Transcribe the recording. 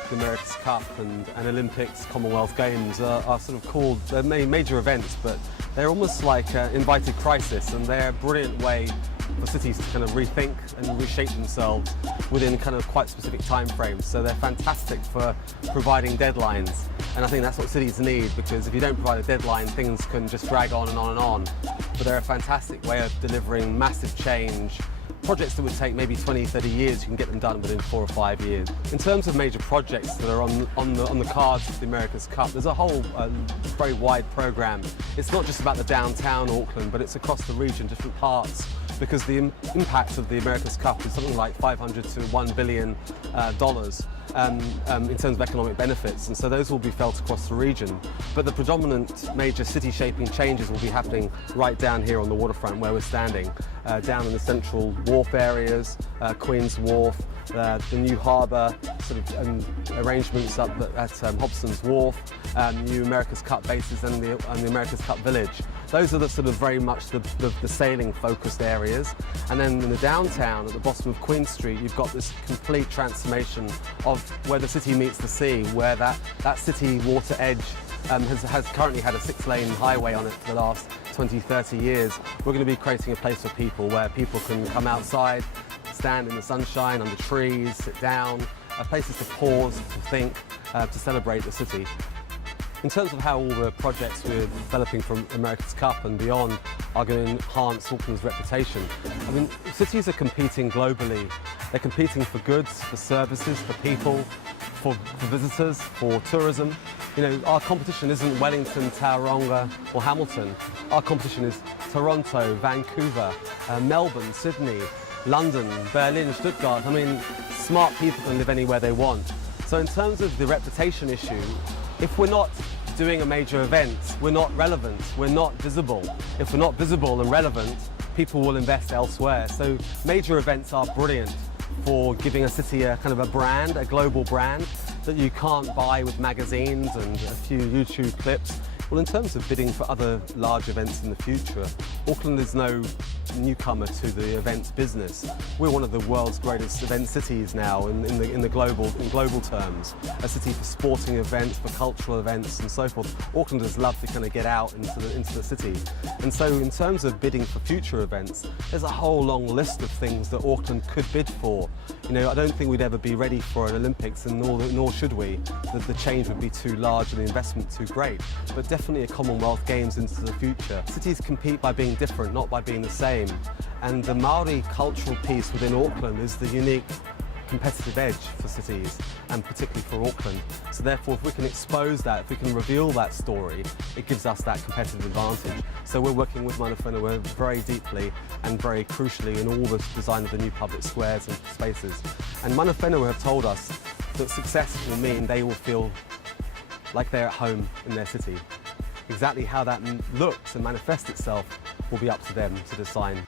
like the America's Cup and Olympics, Commonwealth Games are sort of called, they're major events, but they're almost like invited crisis, and they're a brilliant way for cities to kind of rethink and reshape themselves within kind of quite specific time frames. So they're fantastic for providing deadlines, and I think that's what cities need, because if you don't provide a deadline, things can just drag on and on and on. But they're a fantastic way of delivering massive change. Projects that would take maybe 20, 30 years, you can get them done within 4 or 5 years. In terms of major projects that are on the cards for the America's Cup, there's a whole very wide programme. It's not just about the downtown Auckland, but it's across the region, different parts, because the impact of the America's Cup is something like $500 to $1 billion in terms of economic benefits, and so those will be felt across the region. But the predominant major city-shaping changes will be happening right down here on the waterfront where we're standing, down in the central wharf areas, Queen's Wharf, the new harbour sort of arrangements up at Hobson's Wharf, new America's Cup bases and the America's Cup Village. Those are the sort of very much the sailing focused areas. And then in the downtown at the bottom of Queen Street, you've got this complete transformation of where the city meets the sea, where that city water edge has currently had a 6-lane highway on it for the last 20, 30 years. We're going to be creating a place for people where people can come outside, stand in the sunshine, under trees, sit down, places to pause, to think, to celebrate the city. In terms of how all the projects we're developing from America's Cup and beyond are going to enhance Auckland's reputation, I mean, cities are competing globally. They're competing for goods, for services, for people, for visitors, for tourism. You know, our competition isn't Wellington, Tauranga or Hamilton. Our competition is Toronto, Vancouver, Melbourne, Sydney, London, Berlin, Stuttgart. I mean, smart people can live anywhere they want. So in terms of the reputation issue, if we're not doing a major event, we're not relevant, we're not visible. If we're not visible and relevant, people will invest elsewhere. So major events are brilliant for giving a city a kind of a brand, a global brand that you can't buy with magazines and a few YouTube clips. Well, in terms of bidding for other large events in the future, Auckland is no newcomer to the events business. We're one of the world's greatest event cities now in global terms. A city for sporting events, for cultural events and so forth. Aucklanders love to kind of get out into the city. And so in terms of bidding for future events, there's a whole long list of things that Auckland could bid for. You know, I don't think we'd ever be ready for an Olympics, and nor should we. The change would be too large and the investment too great. But definitely a Commonwealth Games into the future. Cities compete by being different, not by being the same. And the Māori cultural piece within Auckland is the unique competitive edge for cities, and particularly for Auckland. So therefore, if we can expose that, if we can reveal that story, it gives us that competitive advantage. So we're working with Mana Whenua very deeply and very crucially in all the design of the new public squares and spaces. And Mana Whenua have told us that success will mean they will feel like they're at home in their city. Exactly how that looks and manifests itself will be up to them to decide.